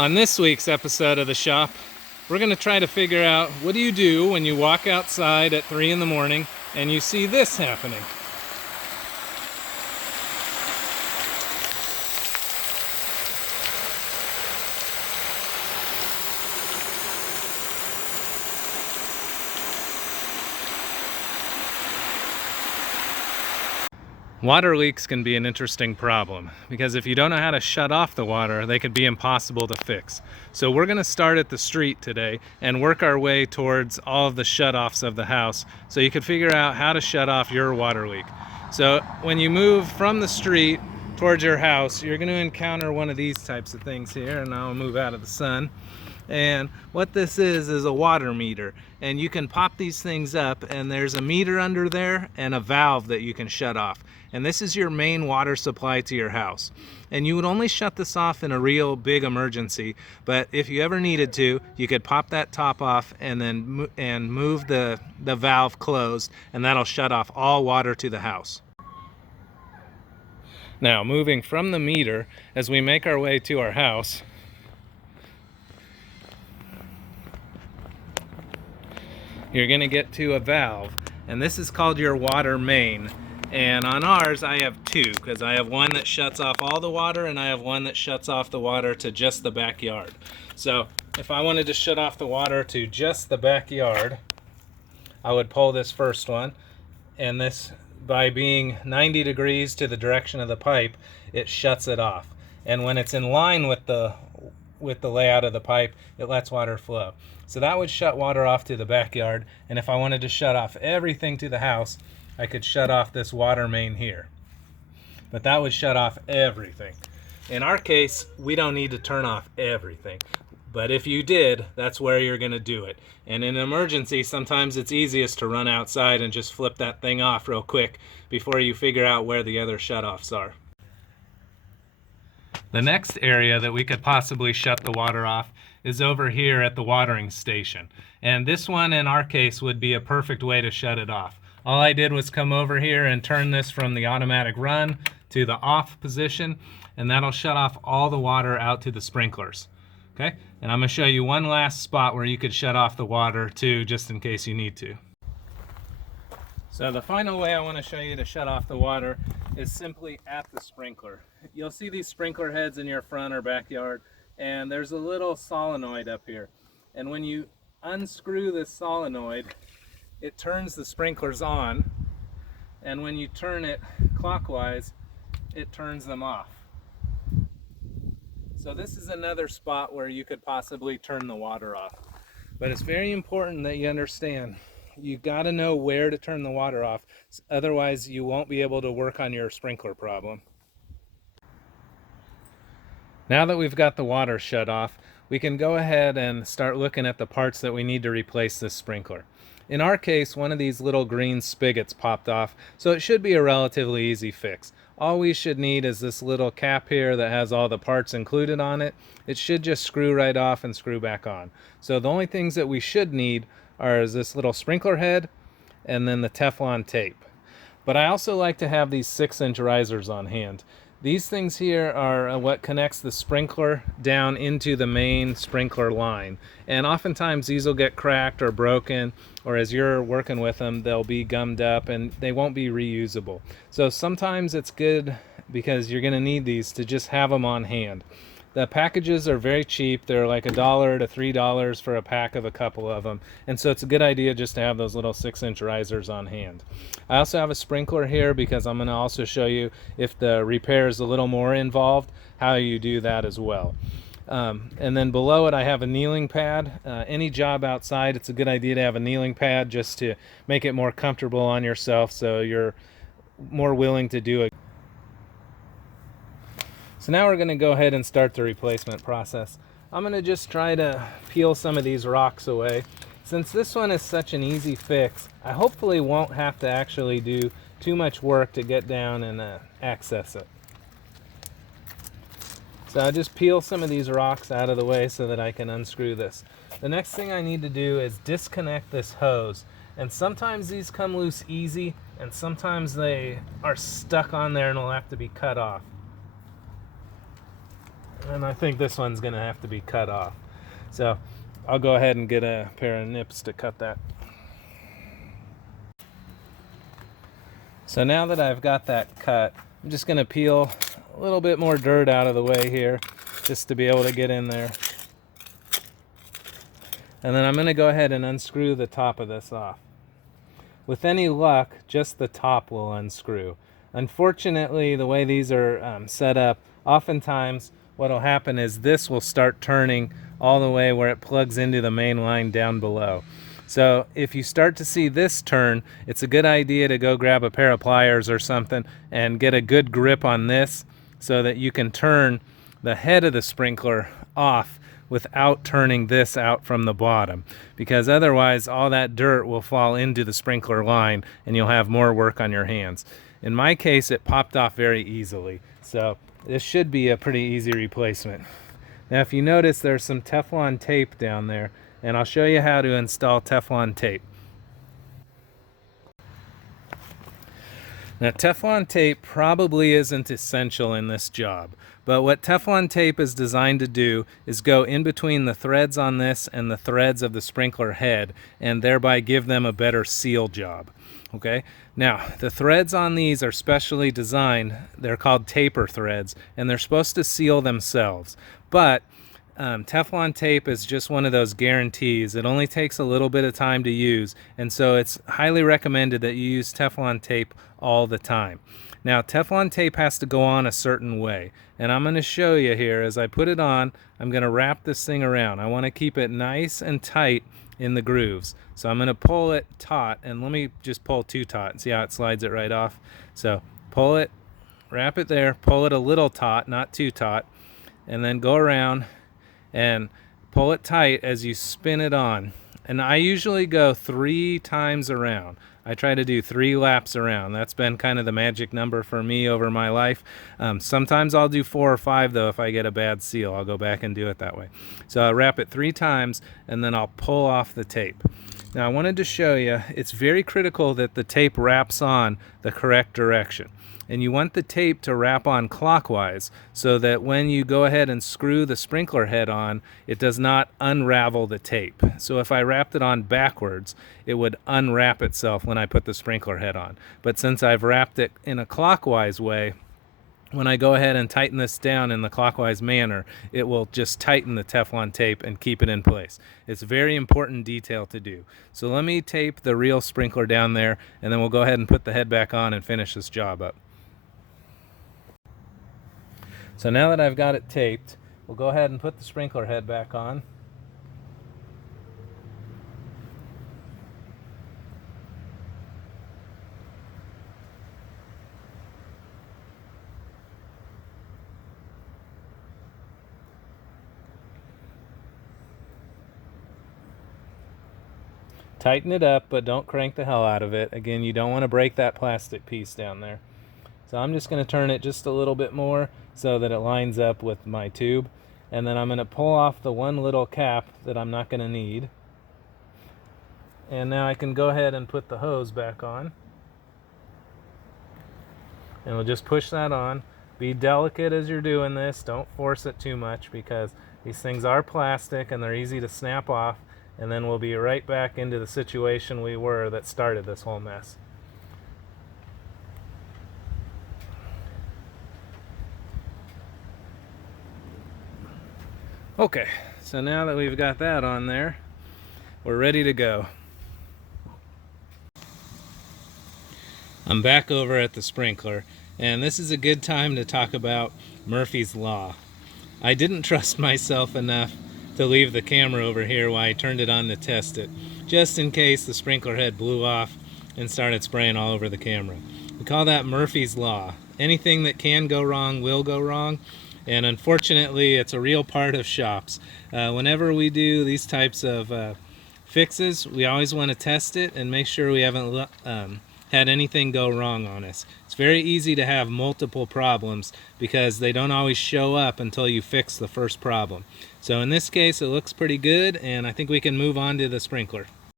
On this week's episode of The Shop, we're going to try to figure out what do you do when you walk outside at 3 in the morning and you see this happening. Water leaks can be an interesting problem because if you don't know how to shut off the water, they could be impossible to fix. So we're going to start at the street today and work our way towards all of the shutoffs of the house so you can figure out how to shut off your water leak. So when you move from the street towards your house, you're going to encounter one of these types of things here, and I'll move out of the sun. And what this is a water meter, and you can pop these things up and there's a meter under there and a valve that you can shut off, and this is your main water supply to your house. And you would only shut this off in a real big emergency, but if you ever needed to, you could pop that top off and then move the valve closed, and that'll shut off all water to the house. Now, moving from the meter as we make our way to our house, you're going to get to a valve, and this is called your water main. And on ours I have two, because I have one that shuts off all the water and I have one that shuts off the water to just the backyard. So if I wanted to shut off the water to just the backyard, I would pull this first one, and this, by being 90 degrees to the direction of the pipe, it shuts it off. And when it's in line with the layout of the pipe, it lets water flow. So that would shut water off to the backyard, and if I wanted to shut off everything to the house, I could shut off this water main here. But that would shut off everything. In our case, we don't need to turn off everything. But if you did, that's where you're going to do it. And in an emergency, sometimes it's easiest to run outside and just flip that thing off real quick before you figure out where the other shutoffs are. The next area that we could possibly shut the water off is over here at the watering station. And this one, in our case, would be a perfect way to shut it off. All I did was come over here and turn this from the automatic run to the off position, and that'll shut off all the water out to the sprinklers. Okay? And I'm going to show you one last spot where you could shut off the water too, just in case you need to. So the final way I want to show you to shut off the water is simply at the sprinkler. You'll see these sprinkler heads in your front or backyard, and there's a little solenoid up here. And when you unscrew this solenoid, it turns the sprinklers on, and when you turn it clockwise, it turns them off. So this is another spot where you could possibly turn the water off. But it's very important that you understand, you got to know where to turn the water off, otherwise you won't be able to work on your sprinkler problem. Now that we've got the water shut off, we can go ahead and start looking at the parts that we need to replace this sprinkler. In our case, one of these little green spigots popped off, so it should be a relatively easy fix. All we should need is this little cap here that has all the parts included on it. It should just screw right off and screw back on. So the only things that we should need are this little sprinkler head and then the Teflon tape. But I also like to have these 6-inch risers on hand. These things here are what connects the sprinkler down into the main sprinkler line. And oftentimes these will get cracked or broken, or as you're working with them, they'll be gummed up and they won't be reusable. So sometimes it's good, because you're going to need these, to just have them on hand. The packages are very cheap. They're like $1 to $3 for a pack of a couple of them. And so it's a good idea just to have those little 6-inch risers on hand. I also have a sprinkler here because I'm going to also show you, if the repair is a little more involved, how you do that as well. And then below it I have a kneeling pad. Any job outside, it's a good idea to have a kneeling pad just to make it more comfortable on yourself, so you're more willing to do it. So now we're going to go ahead and start the replacement process. I'm going to just try to peel some of these rocks away. Since this one is such an easy fix, I hopefully won't have to actually do too much work to get down and access it. So I just peel some of these rocks out of the way so that I can unscrew this. The next thing I need to do is disconnect this hose. And sometimes these come loose easy, and sometimes they are stuck on there and will have to be cut off. And I think this one's going to have to be cut off. So I'll go ahead and get a pair of nips to cut that. So now that I've got that cut, I'm just going to peel a little bit more dirt out of the way here, just to be able to get in there. And then I'm going to go ahead and unscrew the top of this off. With any luck, just the top will unscrew. Unfortunately, the way these are set up, oftentimes what will happen is this will start turning all the way where it plugs into the main line down below. So if you start to see this turn, it's a good idea to go grab a pair of pliers or something and get a good grip on this so that you can turn the head of the sprinkler off without turning this out from the bottom, because otherwise all that dirt will fall into the sprinkler line and you'll have more work on your hands. In my case, it popped off very easily, so this should be a pretty easy replacement. Now if you notice, there's some Teflon tape down there, and I'll show you how to install Teflon tape. Now Teflon tape probably isn't essential in this job, but what Teflon tape is designed to do is go in between the threads on this and the threads of the sprinkler head, and thereby give them a better seal job. Okay, now the threads on these are specially designed. They're called taper threads, and they're supposed to seal themselves, but Teflon tape is just one of those guarantees. It only takes a little bit of time to use, and so it's highly recommended that you use Teflon tape all the time. Now Teflon tape has to go on a certain way, and I'm going to show you here. As I put it on, I'm going to wrap this thing around. I want to keep it nice and tight in the grooves, so I'm going to pull it taut, and let me just pull too taut. See how it slides it right off? So pull it, wrap it there, pull it a little taut, not too taut, and then go around and pull it tight as you spin it on. And I usually go 3 times around. I try to do 3 laps around. That's been kind of the magic number for me over my life. Sometimes I'll do 4 or 5 though if I get a bad seal. I'll go back and do it that way. So I'll wrap it 3 times and then I'll pull off the tape. Now I wanted to show you, it's very critical that the tape wraps on the correct direction. And you want the tape to wrap on clockwise so that when you go ahead and screw the sprinkler head on, it does not unravel the tape. So if I wrapped it on backwards, it would unwrap itself when I put the sprinkler head on. But since I've wrapped it in a clockwise way, when I go ahead and tighten this down in the clockwise manner, it will just tighten the Teflon tape and keep it in place. It's a very important detail to do. So let me tape the real sprinkler down there, and then we'll go ahead and put the head back on and finish this job up. So now that I've got it taped, we'll go ahead and put the sprinkler head back on. Tighten it up, but don't crank the hell out of it. Again, you don't want to break that plastic piece down there. So I'm just going to turn it just a little bit more so that it lines up with my tube. And then I'm going to pull off the one little cap that I'm not going to need. And now I can go ahead and put the hose back on. And we'll just push that on. Be delicate as you're doing this. Don't force it too much because these things are plastic and they're easy to snap off. And then we'll be right back into the situation we were that started this whole mess. Okay, so now that we've got that on there, we're ready to go. I'm back over at the sprinkler, and this is a good time to talk about Murphy's Law. I didn't trust myself enough to leave the camera over here while I turned it on to test it, just in case the sprinkler head blew off and started spraying all over the camera. We call that Murphy's Law. Anything that can go wrong will go wrong, and unfortunately it's a real part of shops. Whenever we do these types of fixes, we always want to test it and make sure we haven't had anything go wrong on us. It's very easy to have multiple problems because they don't always show up until you fix the first problem. So in this case it looks pretty good, and I think we can move on to the sprinkler.